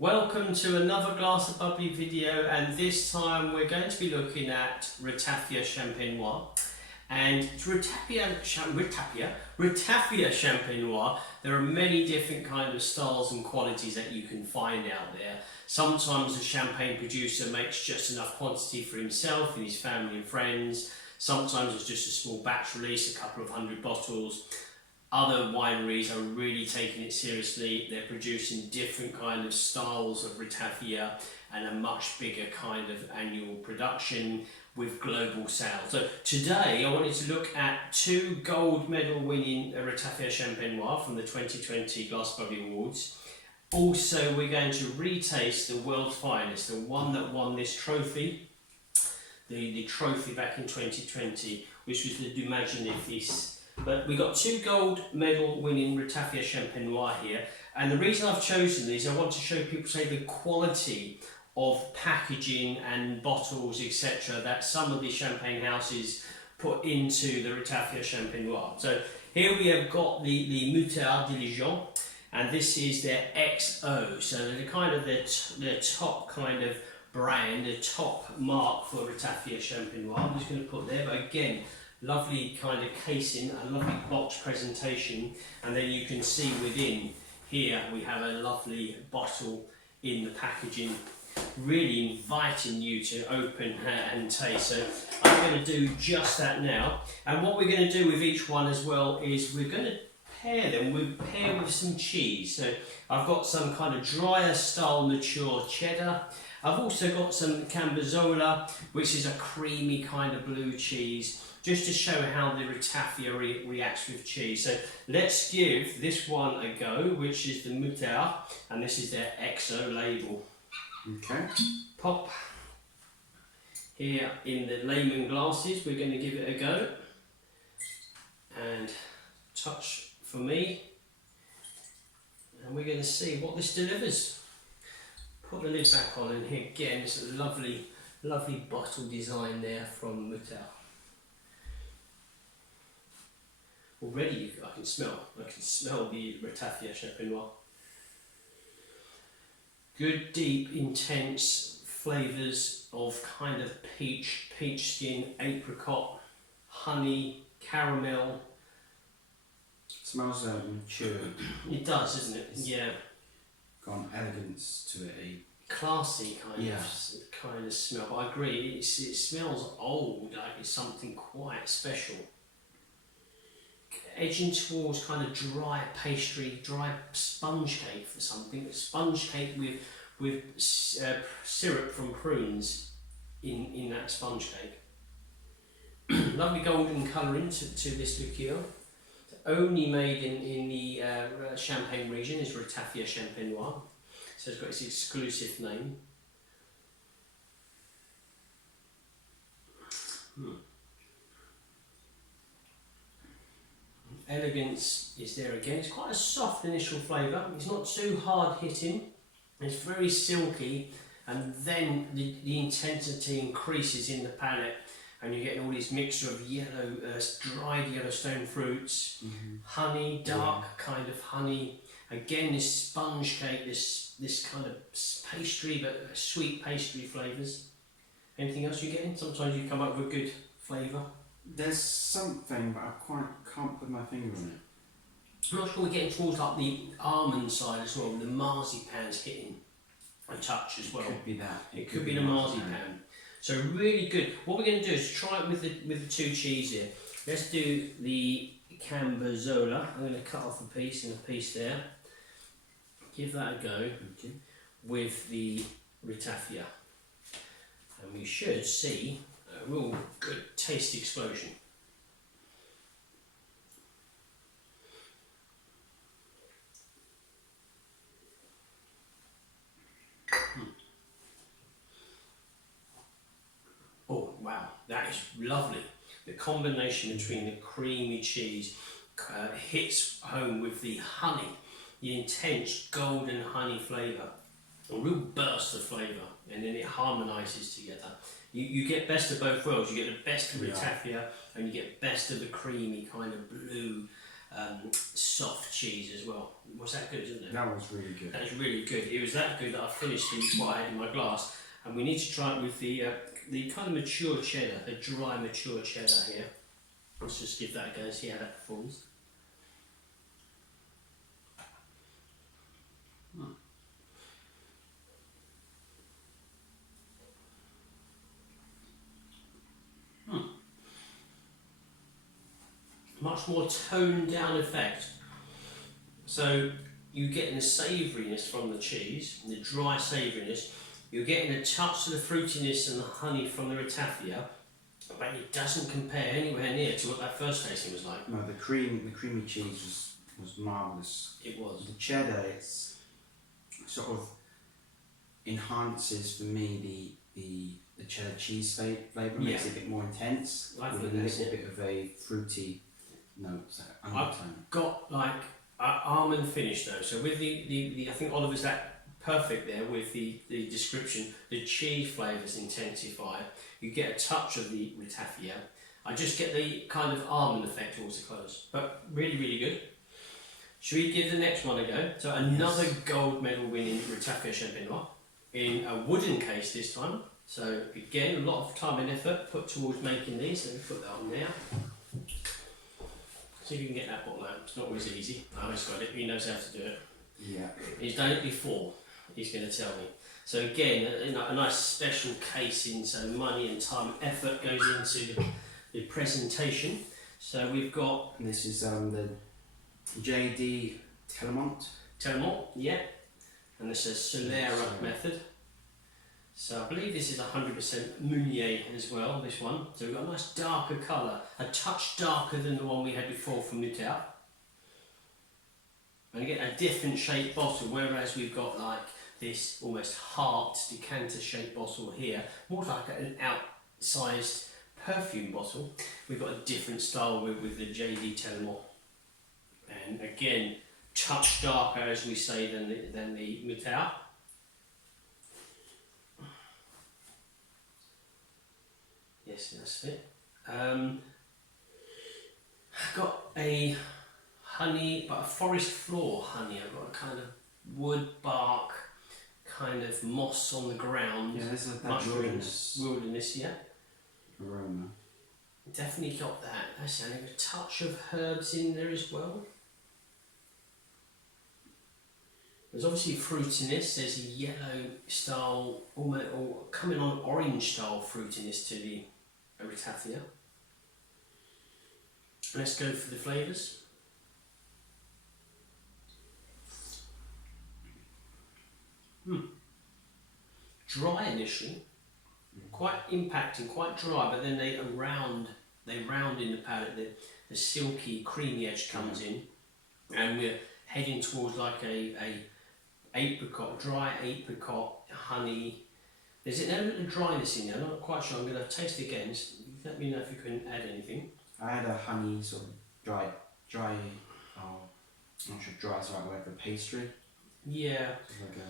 Welcome to another glass of bubbly video, and this time we're going to be looking at Ratafia Champenois. And Ratafia Champenois, there are many different kind of styles and qualities that you can find out there. Sometimes the champagne producer makes just enough quantity for himself and his family and friends. Sometimes it's just a small batch release, a couple of 100 bottles. Other wineries are really taking it seriously. They're producing different kind of styles of Ratafia and a much bigger kind of annual production with global sales. So today I wanted to look at two gold medal winning Ratafia Champenois from the 2020 Glass Bubbly Awards. Also, we're going to retaste the world's finest, the one that won this trophy, the trophy back in 2020, which was the D'Imagine-Fils. But we got two gold medal winning Ratafia Champenois here, and the reason I've chosen these, I want to show people, say, the quality of packaging and bottles, etc., that some of these champagne houses put into the Ratafia Champenois. So here we have got the Moutard and J, and this is their XO. So they're kind of their top kind of brand, the top mark for Ratafia Champenois. I'm just going to put there, but again, lovely kind of casing, a lovely box presentation, and then you can see within here we have a lovely bottle in the packaging, really inviting you to open and taste. So I'm going to do just that now, and what we're going to do with each one as well is we're going to pair them with some cheese. So I've got some kind of drier style mature cheddar. I've also got some Cambozola, which is a creamy kind of blue cheese, just to show how the Ratafia reacts with cheese. So let's give this one a go, which is the Moutard, and this is their XO label. Okay. Pop here in the layman glasses, we're going to give it a go. And touch for me. And we're going to see what this delivers. Put the lid back on, and here again, it's a lovely, lovely bottle design there from Moutard. Already I can smell the Ratafia Champenois. Good, deep, intense flavours of kind of peach skin, apricot, honey, caramel. Smells mature. It does, doesn't it? Yeah. Got an elegance to it. Classy kind of smell. But I agree, it smells old, like it's something quite special. Edging towards kind of dry pastry, dry sponge cake for something. A sponge cake with syrup from prunes in that sponge cake. Lovely golden colouring to this liqueur. Only made in the Champagne region is Ratafia Champenois. So it's got its exclusive name. Elegance is there again. It's quite a soft initial flavour. It's not too hard hitting. It's very silky, and then the intensity increases in the palate, and you get all this mixture of yellow, dried Yellowstone fruits, honey, dark kind of honey. Again, this sponge cake, this kind of pastry, but sweet pastry flavours. Anything else you get in? Sometimes you come up with a good flavour. There's something, but I can't put my finger on it. I'm not sure we're getting towards like the almond side as well. The marzipan's hitting a touch as well. It could be that. It could be the marzipan. So really good. What we're going to do is try it with the two cheese here. Let's do the Cambozola. I'm going to cut off a piece and a piece there. Give that a go with the Ratafia, and we should see a real good taste explosion. Oh wow, that is lovely. The combination between the creamy cheese hits home with the honey, the intense golden honey flavour, a real burst of flavour, and then it harmonises together. You get best of both worlds. You get the best of Ratafia, and you get best of the creamy kind of blue soft cheese as well. Was that good, isn't it? That was really good. That was really good. It was that good that I finished what I had in my glass. And we need to try it with the kind of mature cheddar, the dry mature cheddar here. Let's just give that a go and see how that performs. Much more toned down effect. So you're getting the savouriness from the cheese, the dry savouriness. You're getting a touch of the fruitiness and the honey from the Ratafia, but it doesn't compare anywhere near to what that first tasting was like. No, the creamy cheese was marvellous. It was. The cheddar, it's sort of enhances for me the cheddar cheese flavour, makes it a bit more intense, with a little bit of a fruity note. I've got like almond finish though, so with the I think Oliver's that perfect there with the description. The cheese flavours intensify. You get a touch of the Ratafia. I just get the kind of almond effect towards the close, but really, really good. Should we give the next one a go? So another gold medal winning Ratafia Champenois in a wooden case this time. So again, a lot of time and effort put towards making these. So we put that on there. See if you can get that bottle out. It's not always easy. Alex got it. He knows how to do it. Yeah. He's done it before. He's going to tell me. So again, a nice special casing. So money and time and effort goes into the presentation. So we've got. This is the JD Telmont. Telmont, yeah. And this is Solera method. So I believe this is 100% Meunier as well, this one. So we've got a nice darker colour, a touch darker than the one we had before from Moutard. And again, a different shaped bottle, whereas we've got like this almost heart decanter shaped bottle here, more like an outsized perfume bottle. We've got a different style with the JD Telmont. And again, touch darker, as we say, than the Moutard. Yes, that's it. I've got a honey, but a forest floor honey. I've got a kind of wood bark, kind of moss on the ground. Yeah, there's a wilderness, yeah. Aroma. Definitely got that. That's a touch of herbs in there as well. There's obviously fruitiness. There's a yellow style, almost or coming on orange style fruitiness to the Ratafia. Let's go for the flavours. Dry initially, quite impacting, quite dry, but then they round in the palate. The silky, creamy edge comes in, and we're heading towards like a dry apricot, honey. There's an element of dryness in there. I'm not quite sure. I'm going to taste it again. Let me know if you can add anything. I had a honey sort of dry. I'm not sure dry is the right word for pastry. Yeah. Like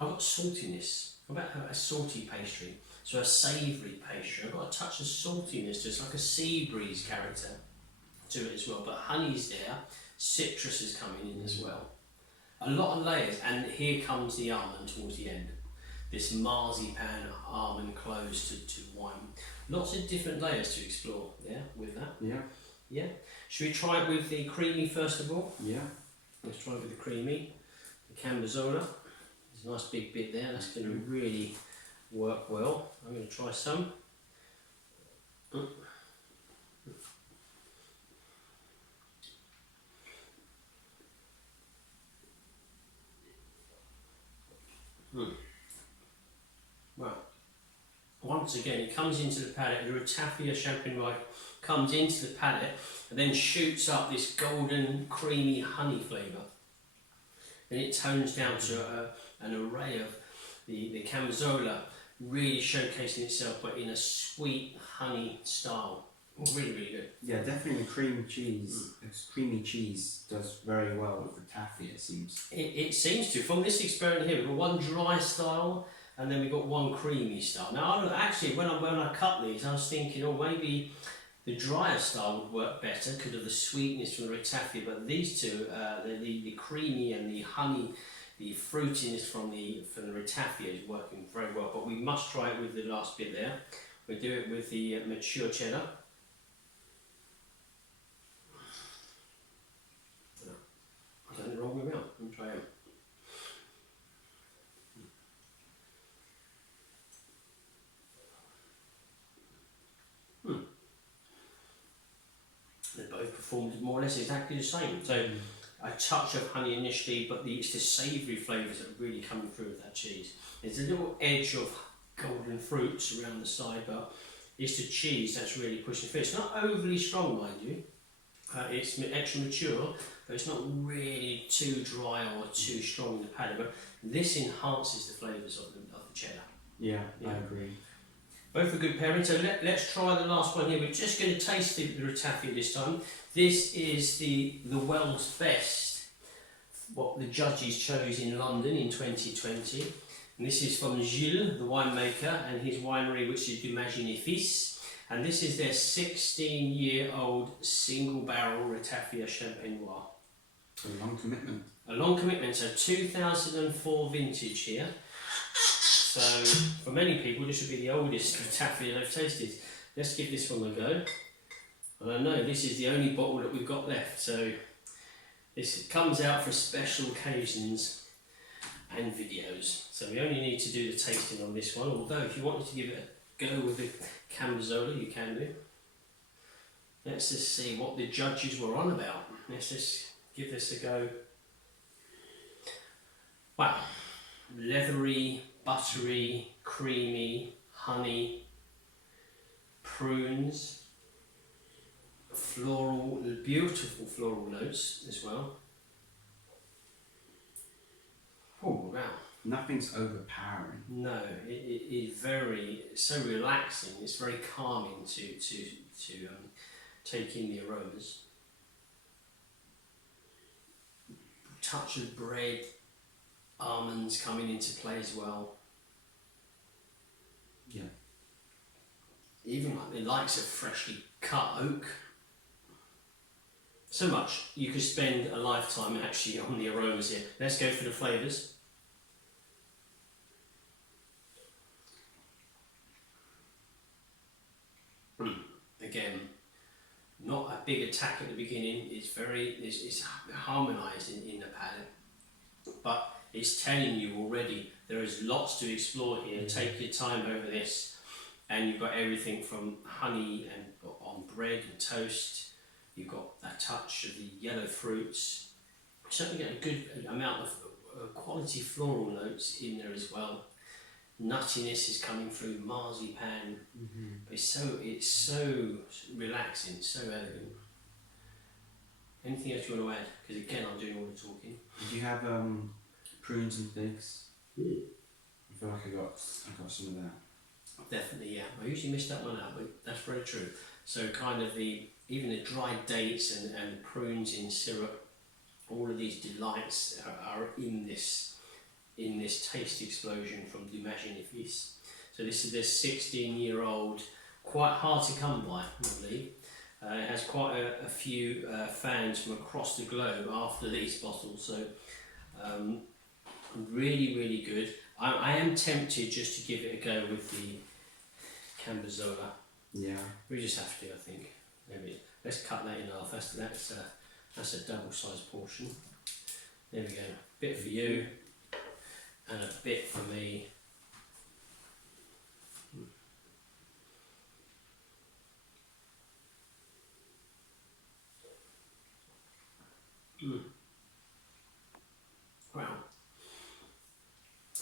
I've got saltiness. What about a salty pastry? So a savoury pastry. I've got a touch of saltiness, just like a sea breeze character to it as well. But honey's there. Citrus is coming in as well. A lot of layers, and here comes the almond towards the end. This marzipan almond close to wine. Lots of different layers to explore there with that. Yeah. Yeah. Should we try it with the creamy first of all? Yeah. Let's try it with the creamy. The Cambozola. There's a nice big bit there. That's going to really work well. I'm going to try some. Well, once again, it comes into the palate. The Ratafia Champenois comes into the palate and then shoots up this golden, creamy honey flavour. Then it tones down to an array of the Cambozola, really showcasing itself, but in a sweet honey style. Really, really good. Yeah, definitely the cream cheese. Creamy cheese does very well with Ratafia, it seems. It seems to. From this experiment here, we've got one dry style and then we've got one creamy style. Now, actually, when I cut these, I was thinking, oh, maybe The drier style would work better because of the sweetness from the Ratafia, but these two, the creamy and the honey, the fruitiness from the Ratafia is working very well. But we must try it with the last bit there. We'll do it with the mature cheddar. I've done it the wrong way around. Let me try it. They both performed more or less exactly the same. So a touch of honey initially, but it's the savoury flavours that are really coming through with that cheese. There's a little edge of golden fruits around the side, but it's the cheese that's really pushing through. It's not overly strong, mind you. It's extra mature, but it's not really too dry or too strong in the palate. But this enhances the flavours of the cheddar. Yeah, I agree. Both a good pairing. So let's try the last one here. We're just going to taste the Ratafia this time. This is the world's best, what the judges chose in London in 2020. And this is from Gilles, the winemaker, and his winery, which is Du Magin Fils. And this is their 16-year-old single barrel Ratafia Champenois. A long commitment. A long commitment. So 2004 vintage here. So, for many people, this would be the oldest Ratafia they've tasted. Let's give this one a go. And I know this is the only bottle that we've got left, so this comes out for special occasions and videos. So we only need to do the tasting on this one, although if you wanted to give it a go with the Cambozola, you can do. Let's just see what the judges were on about. Let's just give this a go. Wow, leathery, buttery, creamy, honey, prunes, floral, beautiful floral notes as well. Oh wow. Nothing's overpowering. No, it is so relaxing, it's very calming to take in the aromas. Touch of bread, almonds coming into play as well. Yeah. Even like the likes of freshly cut oak. So much. You could spend a lifetime actually on the aromas here. Let's go for the flavours. Again, not a big attack at the beginning. It's harmonised in the palate. But it's telling you already there is lots to explore here. Take your time over this, and you've got everything from honey and on bread and toast. You've got that touch of the yellow fruits. Certainly get a good amount of quality floral notes in there as well. Nuttiness is coming through, marzipan. But it's so relaxing, so elegant. Anything else you want to add? Because again, I'm doing all the talking. Did you have prunes and figs? I feel like I got some of that. Definitely, yeah. I usually miss that one out, but that's very true. So kind of even the dried dates and prunes in syrup, all of these delights are in this taste explosion from Du Magin Fils. So this is their 16-year-old, quite hard to come by, I believe. It has quite a few fans from across the globe after these bottles, so really, really good. I am tempted just to give it a go with the Cambozola. Yeah. We just have to, I think. Maybe let's cut that in half. That's a double-sized portion. There we go. Bit for you, and a bit for me. Wow.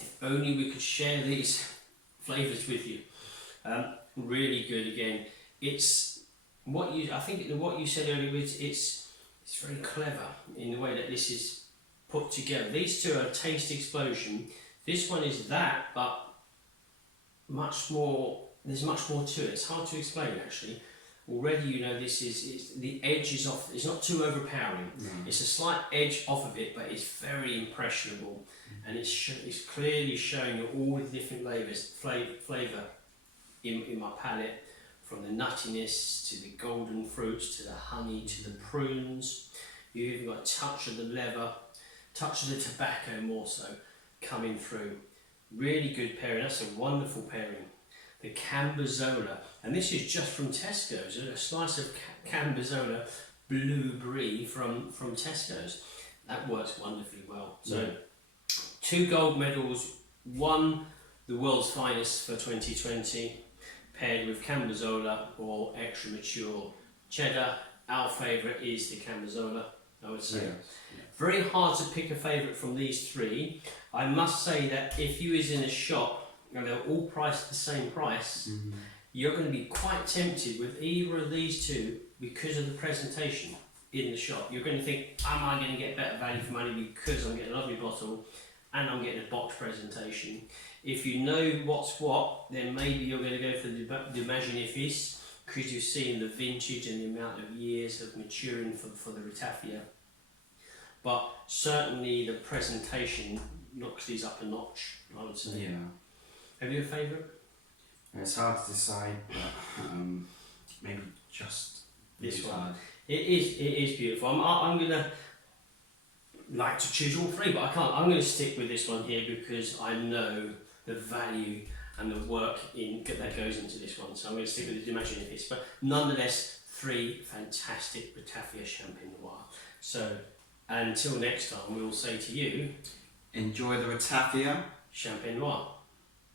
If only we could share these flavours with you. Really good again. It's what you said earlier. It's very clever in the way that this is put together. These two are a taste explosion. This one is that, but much more. There's much more to it. It's hard to explain actually. Already, you know, the edge is off. It's not too overpowering. It's a slight edge off of it, but it's very impressionable, and it's clearly showing you all the different flavour in my palate, from the nuttiness to the golden fruits to the honey to the prunes. You've even got a touch of the leather, touch of the tobacco more so coming through. Really good pairing. That's a wonderful pairing. The Cambozola, and this is just from Tesco's. A slice of Cambozola Blue Brie from Tesco's. That works wonderfully well. So 2 gold medals, 1 the world's finest for 2020, paired with Cambozola or extra mature cheddar. Our favourite is the Cambozola, I would say. Very hard to pick a favourite from these 3. I must say that if you was in a shop and they're all priced the same price, you're going to be quite tempted with either of these 2 because of the presentation in the shop. You're going to think, am I going to get better value for money because I'm getting a lovely bottle and I'm getting a box presentation? If you know what's what, then maybe you're going to go for the Imagine-Fils because you're seeing the vintage and the amount of years of maturing for the Ratafia. But certainly the presentation knocks these up a notch, I would say. Yeah. Have you a favourite? It's hard to decide, but maybe just this one. It is beautiful. I'm gonna like to choose all 3, but I can't. I'm gonna stick with this one here because I know the value and the work that goes into this one. So I'm gonna stick with the Imagine-Fils. But nonetheless, 3 fantastic Ratafia Champenois. So until next time, we will say to you, enjoy the Ratafia Champenois.